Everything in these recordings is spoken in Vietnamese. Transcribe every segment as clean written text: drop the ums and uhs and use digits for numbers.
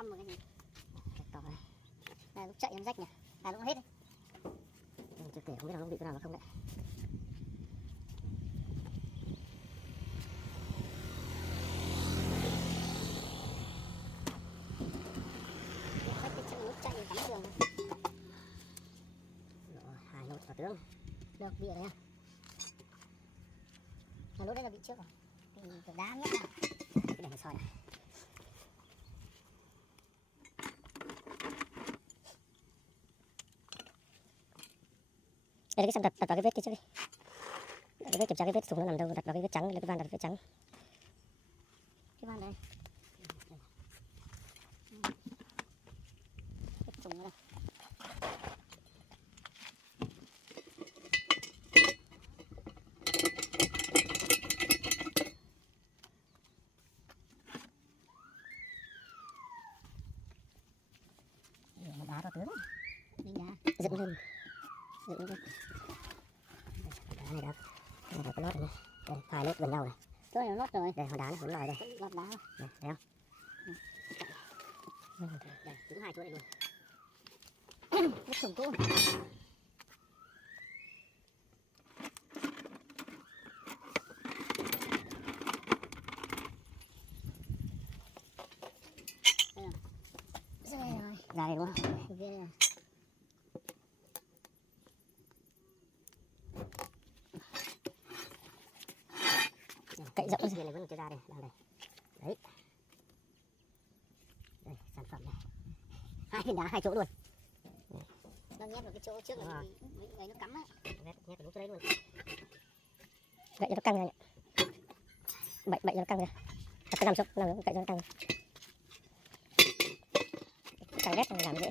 băm vào cái gì. Lúc chạy em rách nhỉ. À cũng hết đấy. Chưa kể không biết nó bị cái nào nó không đấy. Rách cái chân lúc chạy cắm tường. Đó, 2 lốt vào tướng. Được bịa đấy à. Mà lốt đấy là bị trước rồi. Thì phải đá nhất nào. Cái này soi này. Đây là cái xong đặt vào cái vết kia trước đi. Đặt cái vết kiểm tra cái vết súng nó nằm đâu, đặt vào cái vết trắng, lấy cái van đặt vào vết trắng. Cái van đây. Cái súng ở đây. Nó đá vào tướng. Đi đá. Dựng lên. Dựng lên. Đá này đó. Đây là cái lót này. Đây, 2 lốt gần nhau này. Tôi nó lót rồi. Đây, hòn đá nó vẫn lòi đây. Lót đá. Đây, thấy không? Đây, đứng 2 chỗ này luôn. Cái súng cũ. Rồi. Ra đây đúng không? Ghê à. Cậy rộng cái này vẫn chưa ra đây, đang đây. Đấy. Đây, sản phẩm này. 2 viên đá 2 chỗ luôn. Nó nhét vào cái chỗ trước này ấy nó cắm á. Nhét vào đúng chỗ đấy luôn. Gậy cho nó căng ra nhỉ. Bậy cho nó căng ra. Đặt cái nằm xuống, cậy cho nó căng ra. Càng ghét càng làm dễ.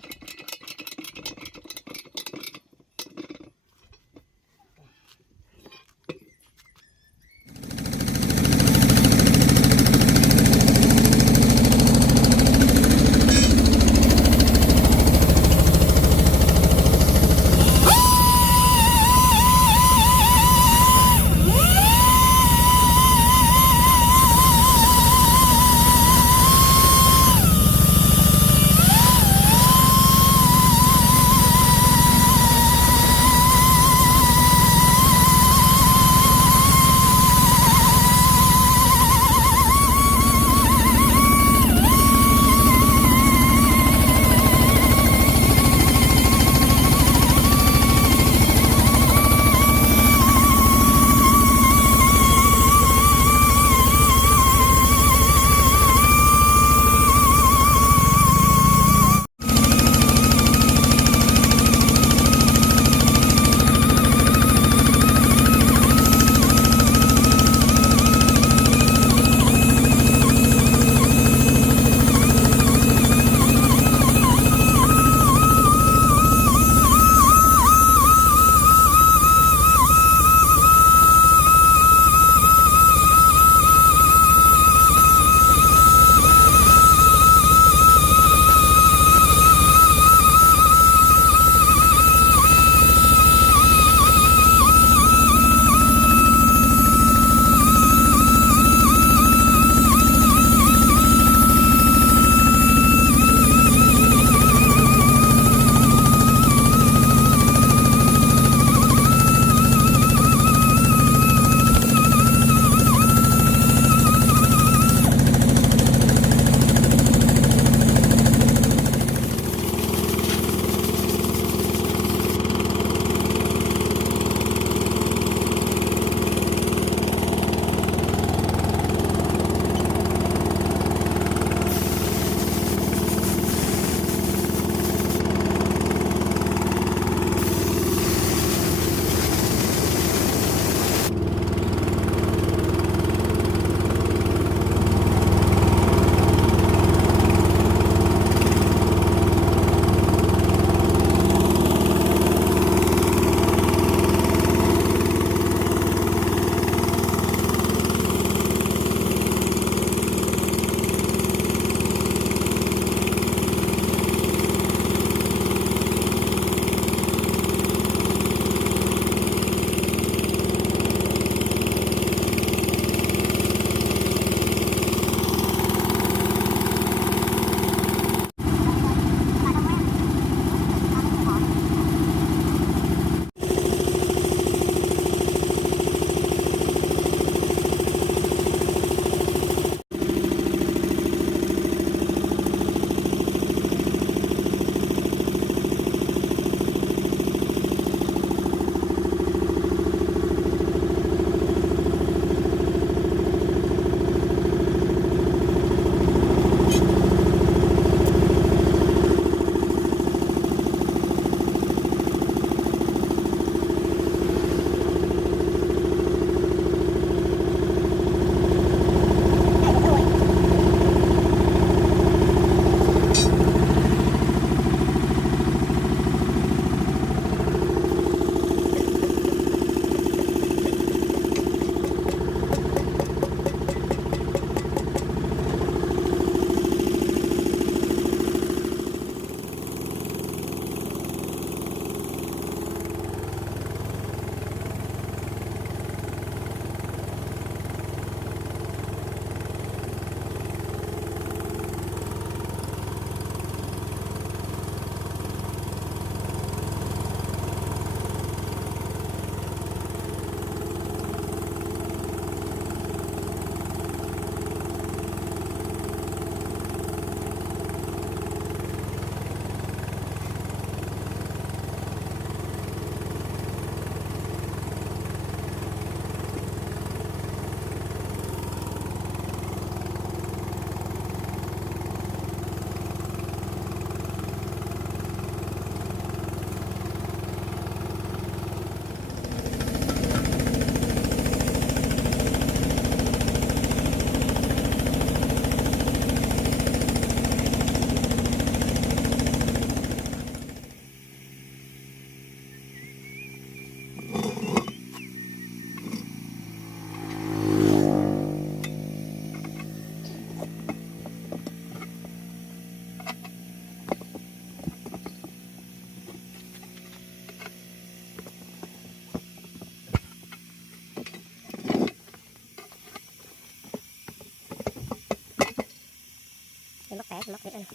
lót hết rồi.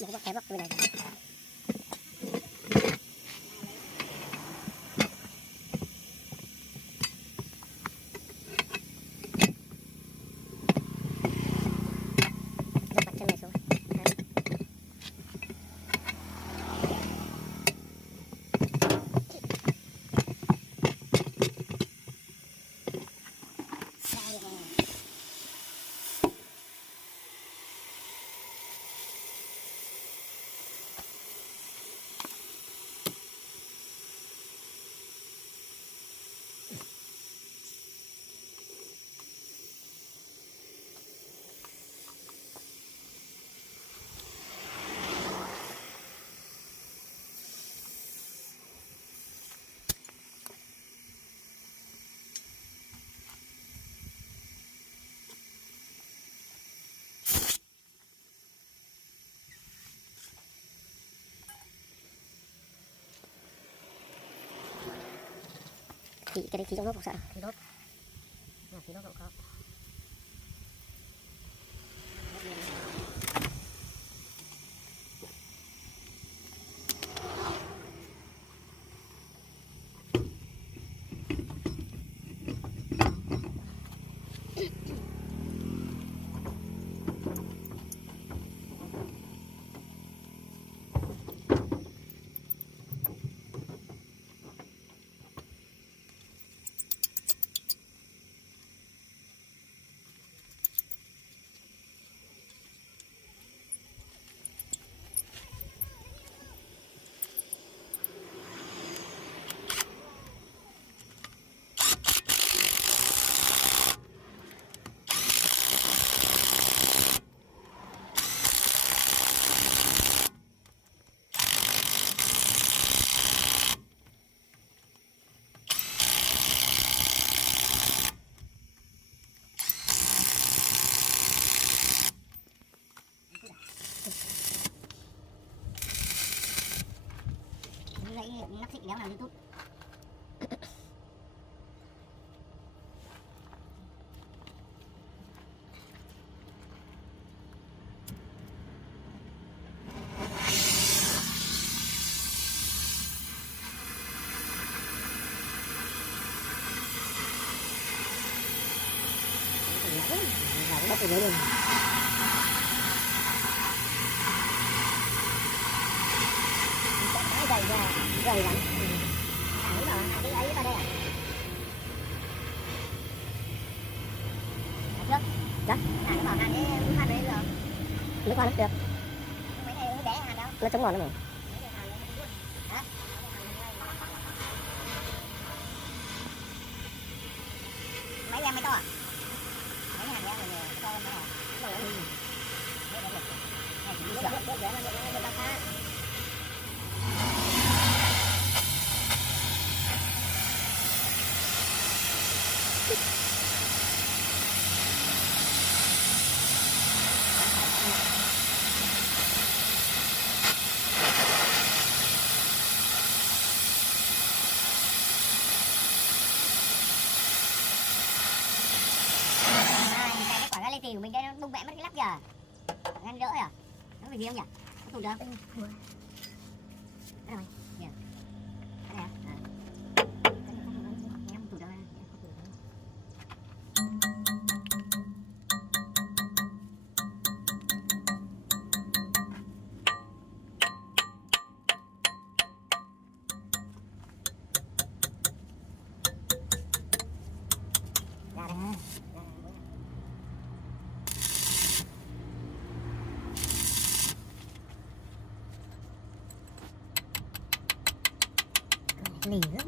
Đừng có bóc cái này. Chân này xuống. Thì cái đấy thì trong nốt không sợ. Thì đốt. Thì đốt không có. Nắp xịn đéo làm YouTube. Là cái đất từ dưới luôn. Cái dày ra, dày lắm. Đúng rồi, cái ấy vào đây à? Trước. Đó. Nó bảo hàn cái hàn đấy rồi. Nước hoa được. Mấy này nó bé hàn đâu? Nó chống ngọt lắm mà. Mấy em mới to à? Mấy hàn em rồi to hơn đó. Nó lớn hơn. Đấy là được. Này chỉ đi sửa. Được nó khác. Thì của mình đây nó bung vẽ mất cái lắp kìa. Ngăn đỡ à? Nó phải gì không nhỉ? Có tủ được không? Đây rồi. Kìa. Đây à? Em tủ được. Ra đây. Lì lắm.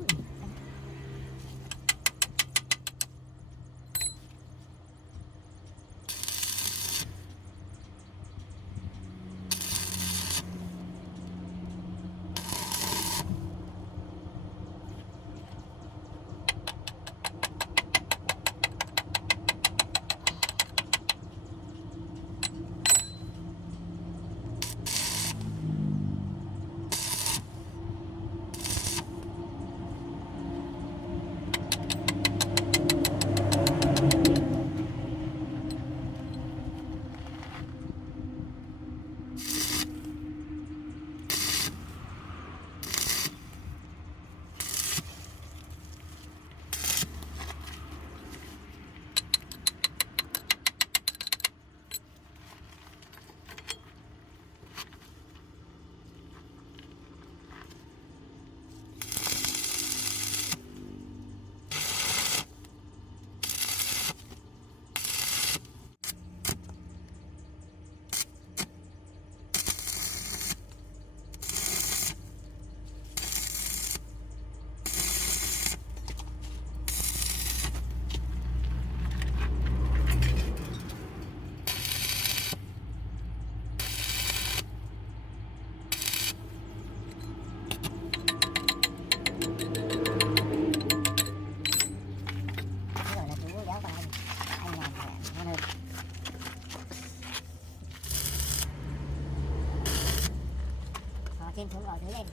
trên xuống rồi dưới lên.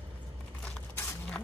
Nóng.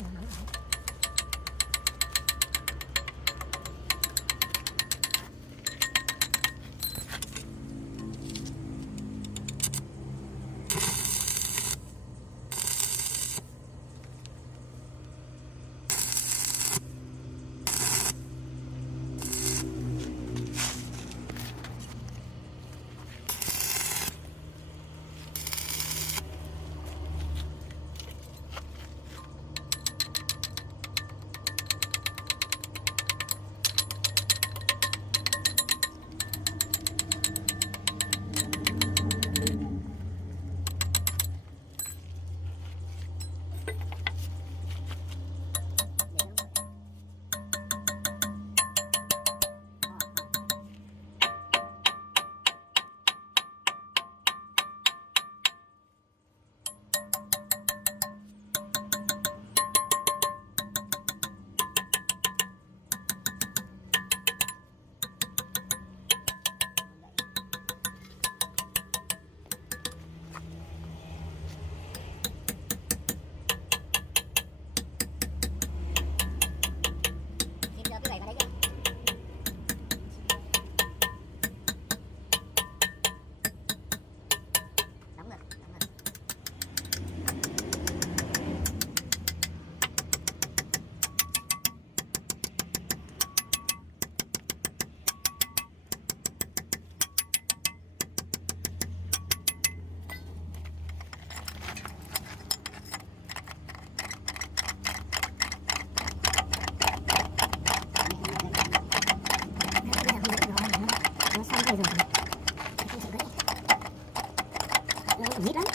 Nhít lắm.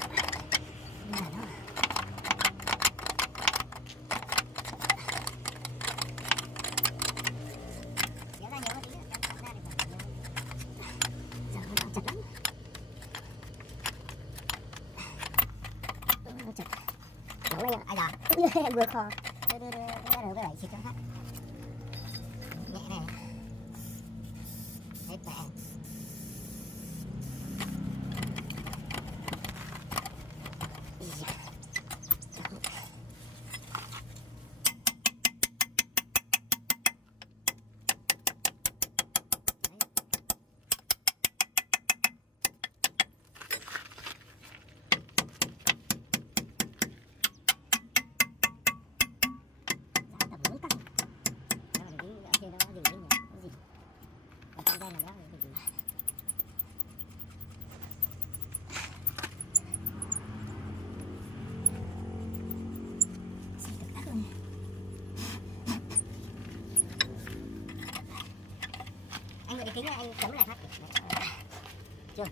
Nóng lên ai da. Vừa kho. Đưa cái đẩy xịt cho phát. Nhẹ này. Hết mẹ. Anh cái kính này anh chấm lại phát. Chưa.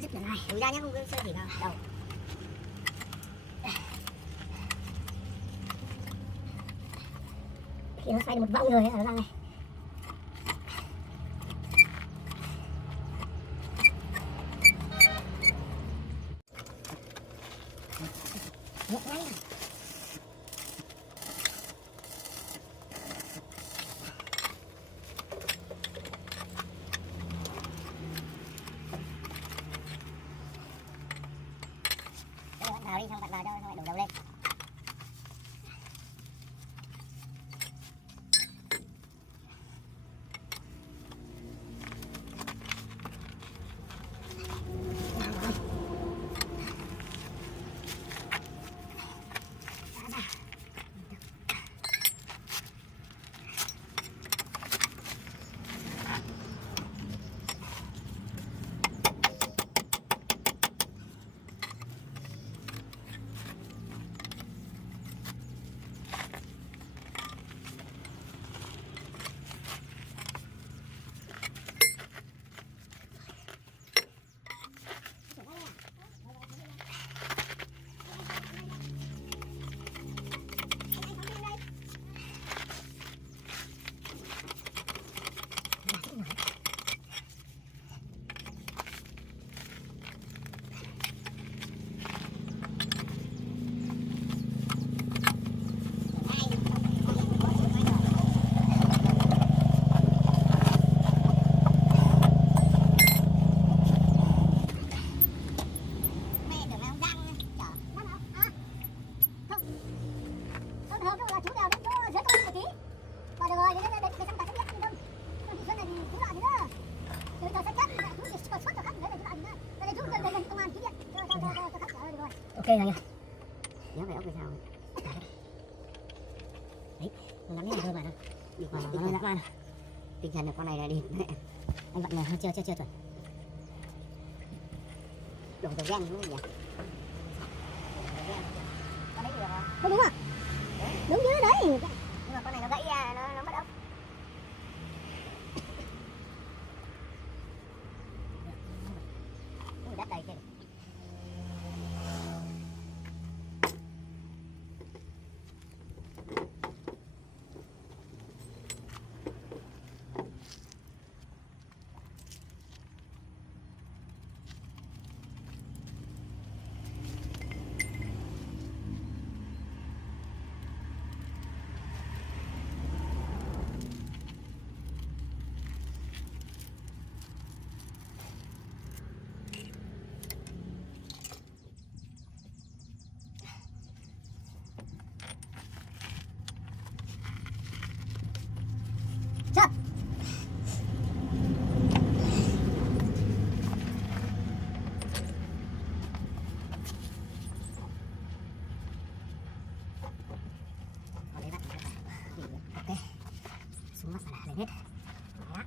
Dứt lần này. Đùi ra nhé, không có sơ gì nào. Đâu. Khi nó xoay được một vòng rồi ở ra này. Nhẹ ngay. Nào đi xong đặt vào cho xong lại đổ đầu lên. rồi nha. Nhớ phải ốc về sao. Đấy, nó ngắn này thôi mà nó. Được mà nó dã man. Tinh thần là con này là đi. Anh vặn là chưa chuẩn. Đổ dầu đen đúng không nhỉ? Con đấy được rồi. Không đúng à? Đúng chứ đấy. Nhưng mà con này nó gãy ra, nó mất ốc. Ui, đắt đầy kìa. Chặt. Con đấy bắt nó vào. Ok. Xuống mắt là lên hết. Đó.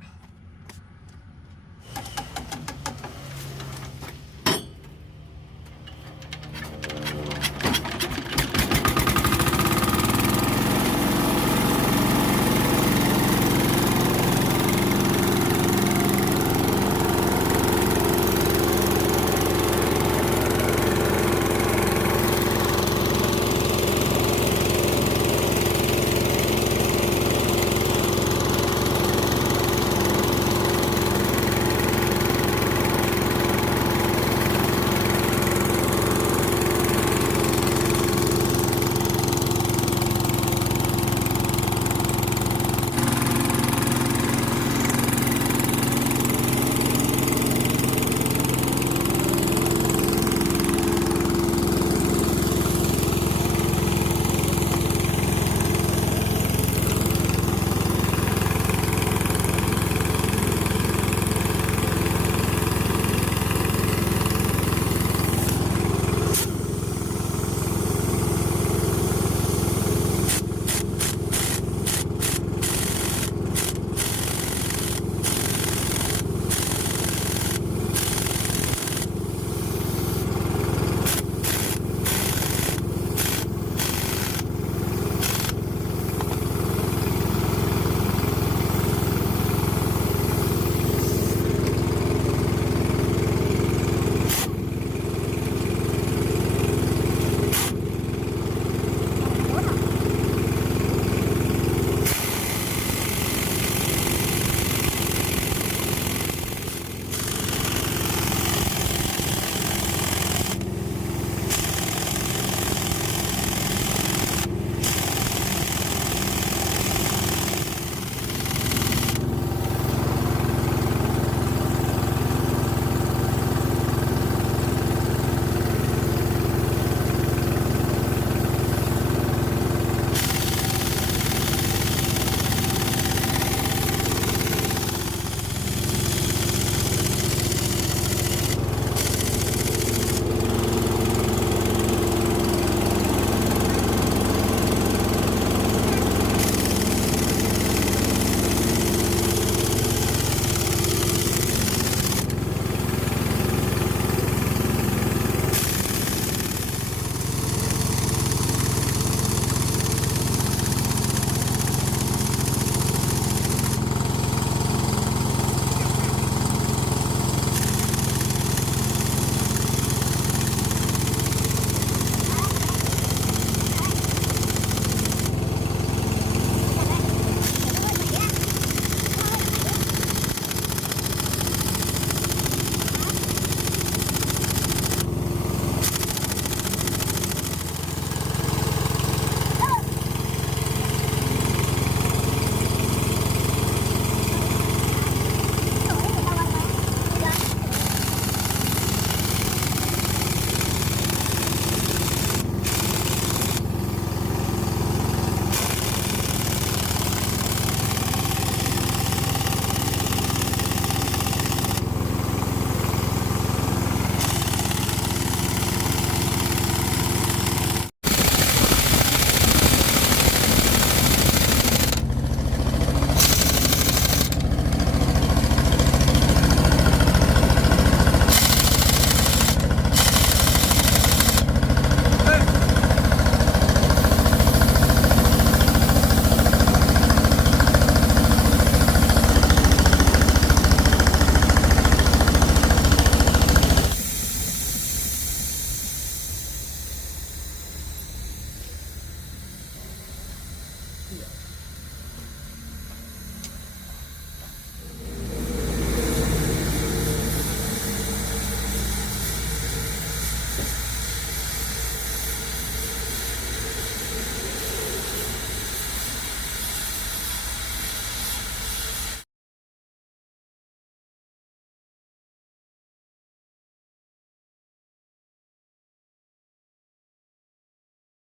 kiểu